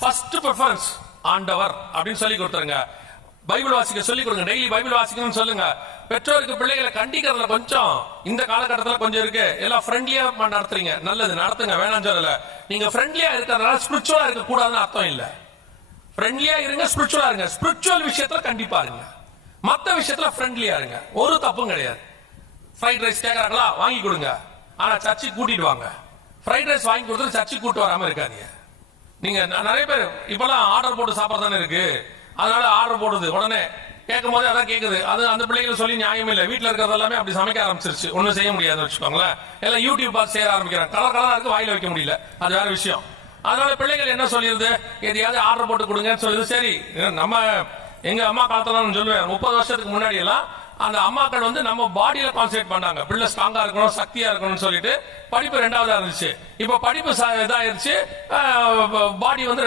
First preference ஆண்டவர் அப்படின்னு சொல்லி கொடுத்துருங்க. பைபிள் வாசிக்க சொல்லி கொடுங்க, டெய்லி பைபிள் வாசிக்கணும்னு சொல்லுங்க. பெற்றோருக்கு பிள்ளைகளை கண்டிக்கிறதுல கொஞ்சம் இந்த காலகட்டத்தில் கொஞ்சம் இருக்கு. எல்லாம் ஃப்ரெண்ட்லியா நடத்துறீங்க, நல்லது நடத்துங்க, வேணாம் சொல்லல. நீங்க ஃப்ரெண்ட்லியா இருக்கிறதுனால ஸ்பிரிச்சுவலா இருக்க கூடாதுன்னு அர்த்தம் இல்ல. ஃப்ரெண்ட்லியா இருங்க, ஸ்பிரிச்சுவலா இருங்க. ஸ்பிரிச்சுவல் விஷயத்துல கண்டிப்பா இருங்க, மத்த விஷயத்துல ஃப்ரெண்ட்லியா இருங்க, ஒரு தப்பும் கிடையாது. ஃப்ரைட் ரைஸ் கேட்கறாங்களா, வாங்கி கொடுங்க, ஆனா சர்ச்சுக்கு கூட்டிட்டு வாங்க. ஃப்ரைட் ரைஸ் வாங்கி கொடுத்துட்டு சர்ச்சுக்கு கூட்டு வராம இருக்காதீங்க. நீங்க நிறைய பேர் இப்பெல்லாம் ஆர்டர் போட்டு சாப்பிடறதானே இருக்கு, அதனால ஆர்டர் போடுது, உடனே கேட்கும் போது அதான் கேக்குது. அது அந்த பிள்ளைகள் சொல்லி நியாயம் இல்லை. வீட்டுல இருக்கிறது எல்லாமே அப்படி சமைக்க ஆரம்பிச்சிருச்சு, ஒண்ணும் செய்ய முடியாதுன்னு வச்சுக்கோங்களேன். எல்லாம் யூடியூப் பார்த்து செய்ய ஆரம்பிக்கிறாங்க. கலர் கலரா இருக்கு, வாயில வைக்க முடியல, அது வேற விஷயம். அதனால பிள்ளைகள் என்ன சொல்லிருது, எதையாவது ஆர்டர் போட்டு கொடுங்கன்னு சொல்லுது. சரி, நம்ம எங்க அம்மா காலத்துல நான் சொல்லுவேன், 30 வருஷத்துக்கு முன்னாடி எல்லாம் அந்த அம்மாக்கள் வந்து நம்ம பாடியில கான்சென்ட்ரேட் பண்ணாங்க. பிள்ளை ஸ்ட்ராங்கா இருக்கணும், சக்தியா இருக்கணும்னு சொல்லிட்டு படிப்பு 2வதா இருந்துச்சு. இப்ப படிப்பு இதாயிருச்சு, பாடி வந்து